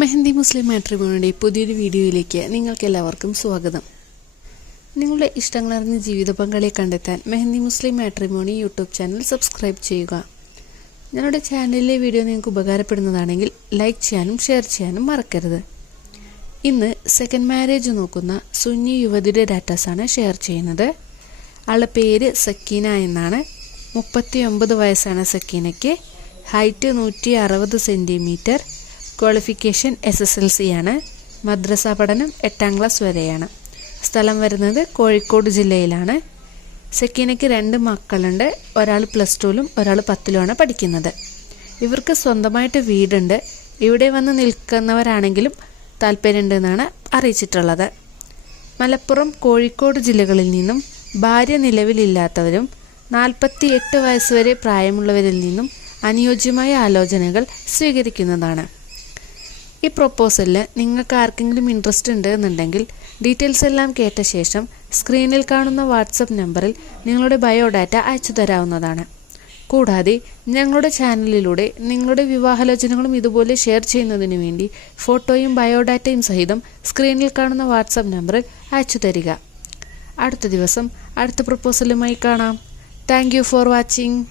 മെഹന്തി മുസ്ലിം മാട്രിമോണിയുടെ പുതിയൊരു വീഡിയോയിലേക്ക് നിങ്ങൾക്കെല്ലാവർക്കും സ്വാഗതം. നിങ്ങളുടെ ഇഷ്ടങ്ങൾ ഇഷ്ടങ്ങളറിഞ്ഞ ജീവിത പങ്കാളിയെ കണ്ടെത്താൻ Mehandi Muslim matrimony YouTube channel subscribe ചെയ്യുക. ഞങ്ങളുടെ ചാനലിലെ വീഡിയോ നിങ്ങൾക്ക് ഉപകാരപ്പെടുന്നതാണെങ്കിൽ ലൈക്ക് ചെയ്യാനും ഷെയർ ചെയ്യാനും മറക്കരുത്. ഇന്ന് സെക്കൻഡ് മാരേജ് നോക്കുന്ന സുന്നി യുവതിയുടെ ഡാറ്റാസാണ് ഷെയർ ചെയ്യുന്നത്. ആളുടെ പേര് സക്കീന എന്നാണ്. മുപ്പത്തി വയസ്സാണ് സക്കീനയ്ക്ക്. ഹൈറ്റ് നൂറ്റി അറുപത് centimetre qualification S S L C ആണ്. മദ്രസ പഠനം എട്ടാം ക്ലാസ് വരെയാണ്. സ്ഥലം വരുന്നത് കോഴിക്കോട് ജില്ലയിലാണ്. സെക്കീനയ്ക്ക് രണ്ട് മക്കളുണ്ട്. ഒരാൾ പ്ലസ് ടുവിലും ഒരാൾ പത്തിലുമാണ് പഠിക്കുന്നത്. ഇവർക്ക് സ്വന്തമായിട്ട് വീടുണ്ട്. ഇവിടെ വന്ന് നിൽക്കുന്നവരാണെങ്കിലും താല്പര്യമുണ്ടെന്നാണ് അറിയിച്ചിട്ടുള്ളത്. മലപ്പുറം കോഴിക്കോട് ജില്ലകളിൽ നിന്നും ഭാര്യ നിലവിലില്ലാത്തവരും നാൽപ്പത്തി എട്ട് വയസ്സുവരെ പ്രായമുള്ളവരിൽ നിന്നും അനുയോജ്യമായ ആലോചനകൾ സ്വീകരിക്കുന്നതാണ്. ഈ പ്രൊപ്പോസലിൽ നിങ്ങൾക്ക് ആർക്കെങ്കിലും ഇൻട്രസ്റ്റ് ഉണ്ട് എന്നുണ്ടെങ്കിൽ ഡീറ്റെയിൽസ് എല്ലാം കേട്ട ശേഷം സ്ക്രീനിൽ കാണുന്ന വാട്സപ്പ് നമ്പറിൽ നിങ്ങളുടെ ബയോഡാറ്റ അയച്ചു തരാവുന്നതാണ്. കൂടാതെ ഞങ്ങളുടെ ചാനലിലൂടെ നിങ്ങളുടെ വിവാഹാലോചനകളും ഇതുപോലെ ഷെയർ ചെയ്യുന്നതിന് വേണ്ടി ഫോട്ടോയും ബയോഡാറ്റയും സഹിതം സ്ക്രീനിൽ കാണുന്ന വാട്സപ്പ് നമ്പറിൽ അയച്ചു തരിക. അടുത്ത ദിവസം അടുത്ത പ്രൊപ്പോസലുമായി കാണാം. Thank for watching